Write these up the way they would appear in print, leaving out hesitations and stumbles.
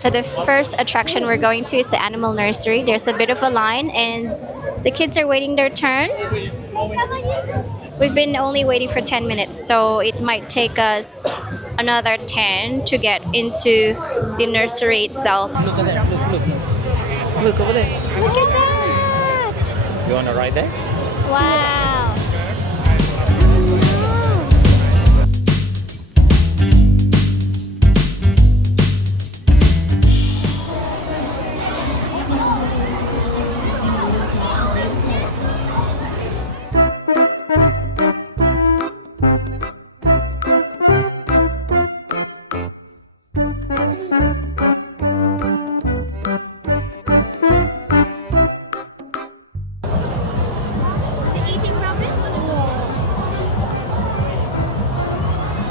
So the first attraction we're going to is the animal nursery. There's a bit of a line and the kids are waiting their turn. We've been only waiting for 10 minutes, so it might take us another 10 to get into the nursery itself. Look at that. Look over there. Look at that! You want to ride there? Wow!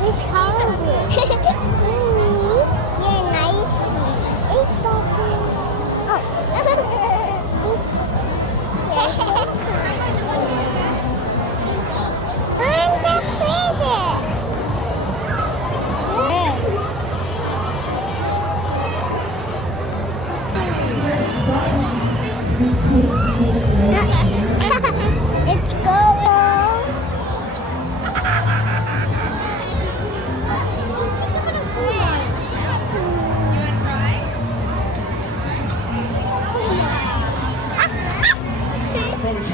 It's hungry. You're nice. Eat Papa. Oh. You're so kind. I'm the favorite. Yes. Let's go.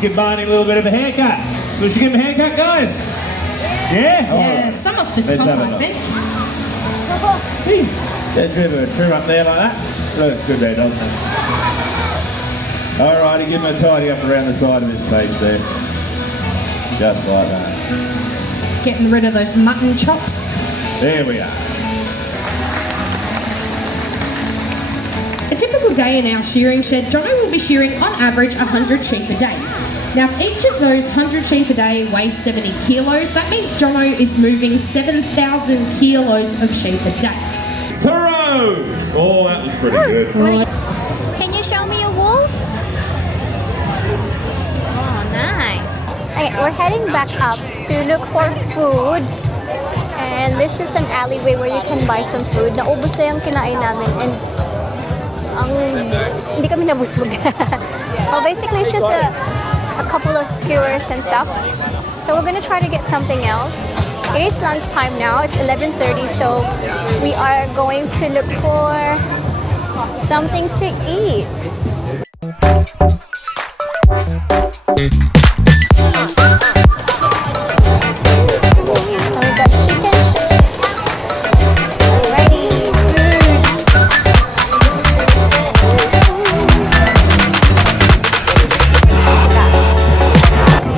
Give Barney a little bit of a haircut. Should you give him a haircut, guys? Yeah? Yeah, some off the top, I think. There's a bit of a trim up there like that. Looks good there, doesn't it? Alrighty, give him a tidy up around the side of his face there. Just like that. Getting rid of those mutton chops. There we are. A typical day in our shearing shed, Jono will be shearing on average 100 sheep a day. Now, if each of those 100 sheep a day weighs 70 kilos, that means Jono is moving 7,000 kilos of sheep a day. Throw! Oh, that was pretty good. Can you show me a wool? Oh, nice. Okay, we're heading back up to look for food. And this is an alleyway where you can buy some food. Naubos na yung kinain namin and hindi kami nabusog. Well, basically it's just a couple of skewers and stuff. So we're gonna try to get something else. It is lunchtime now, it's 11:30, so we are going to look for something to eat. So we got chicken. Alrighty, food.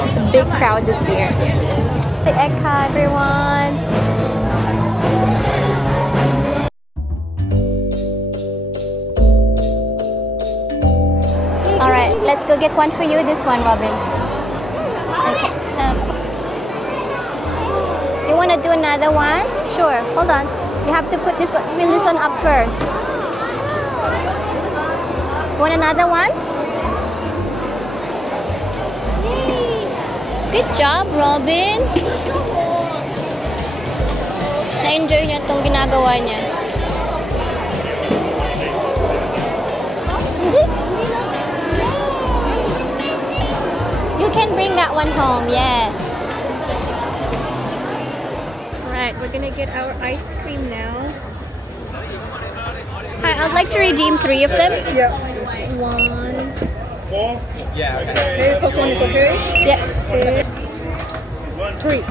It's a big crowd this year. The EKKA, everyone. Alright, let's go get one for you. This one, Robin. Okay. You want to do another one? Sure. Hold on. You have to put this one, fill this one up first. Want another one? Good job, Robin. Na-enjoy niya itong ginagawa niya. You can bring that one home, yeah. Alright, we're gonna get our ice cream now. Hi, I'd like to redeem 3 of them. Yeah. 1. 4? Yeah, okay. Okay, first one is okay? Yeah, 2. 3.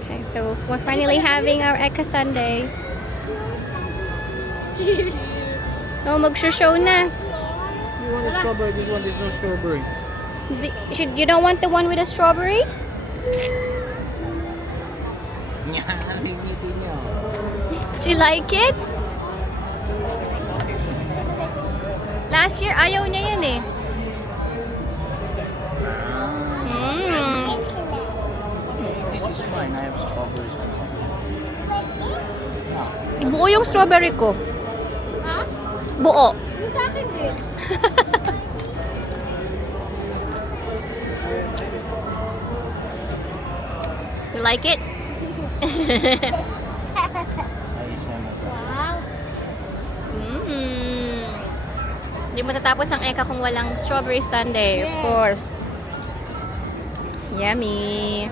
Okay, so we're finally having our EKKA Sunday. Cheers. Oh, mag-show na. You want a strawberry? This one is no strawberry. You don't want the one with the strawberry? Do you like it? Last year, ayaw niya yan eh. This is fine. I have strawberries. Buo yung strawberry ko. Ha? Buo. Yung sa akin din. You like it? Wow. Hindi matatapos ang EKKA kung walang strawberry sundae, of course. Yummy.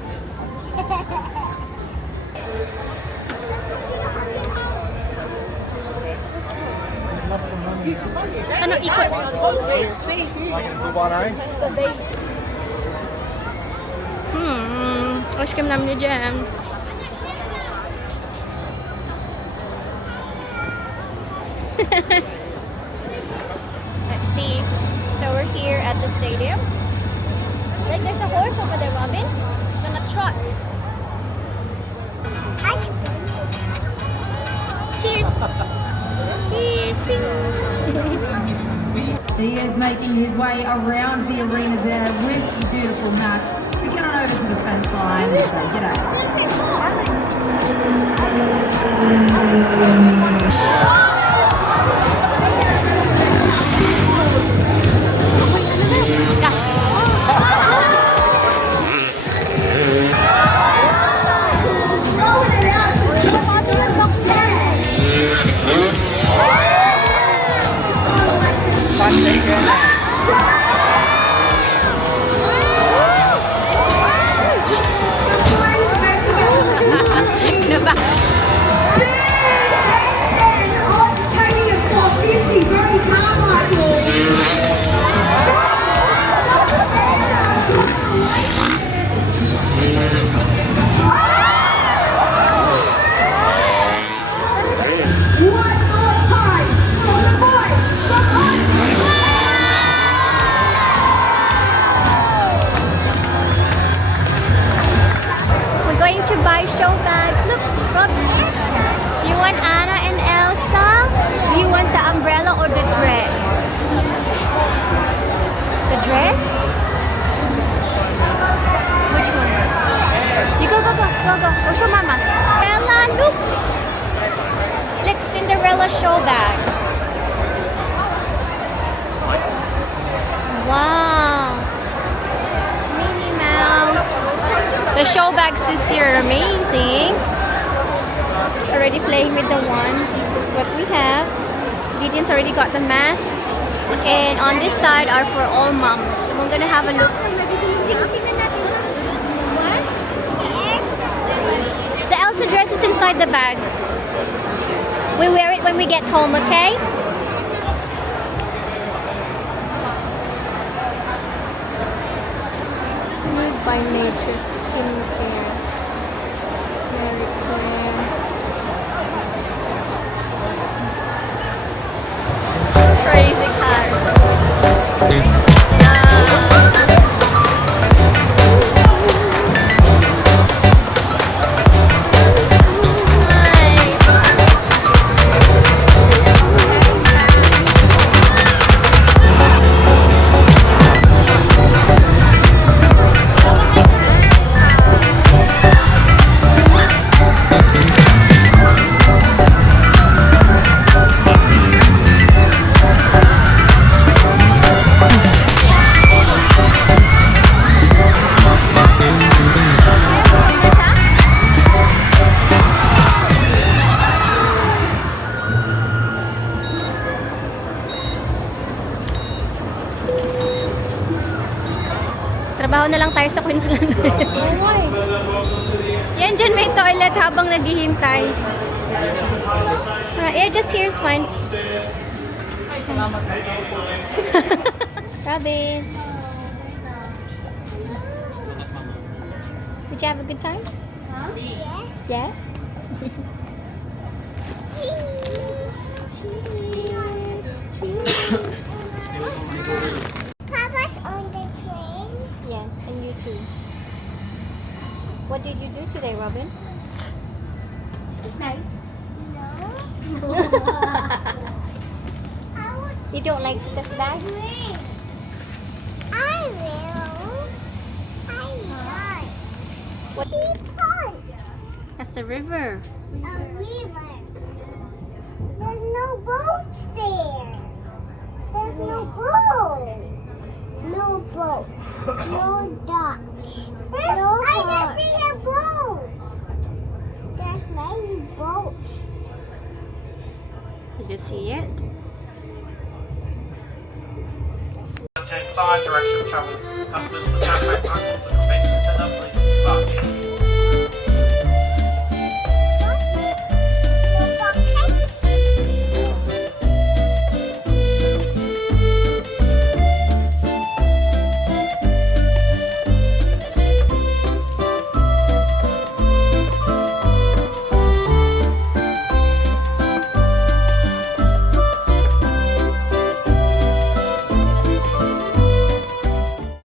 Ano ikot? Ice cream namin ni Jem. Let's see. So we're here at the stadium. Like there's a horse over there, Robin. It's on a trot. Cheers! Cheers! He is making his way around the arena there with the beautiful Max to get on over to the fence line and say g'day. We're going to buy Showbags. Look, Rob. You want Anna and Elsa? Do you want the umbrella or the dress? The dress? Which one? You go. Go show Mama. Bella, look. Look, Cinderella Showbag. Wow. Minnie Mouse. The Showbags this year are amazing. Already playing with the one. This is what we have. Gideon's already got the mask. And on this side are for all moms. So we're gonna have a look. The Elsa dress is inside the bag. We wear it when we get home, okay? Made by Nature Skincare. Very clear. Crazy cars. Trabaho na lang tayo sa Queensland. Yan, dyan may toilet habang naghihintay. Yeah, just here is fine. Robin. Did you have a good time? Huh? Yeah? Papa's on the train. Yes, and you too. What did you do today, Robin? Is it nice? No. You don't like this bag? I will. I like. What? Pond. That's a river. A river. There's no boats there. There's no boats. No boats. No ducks. I just see a boat. There's many boats. Did you see it? and 5 direction of travel. Customers must have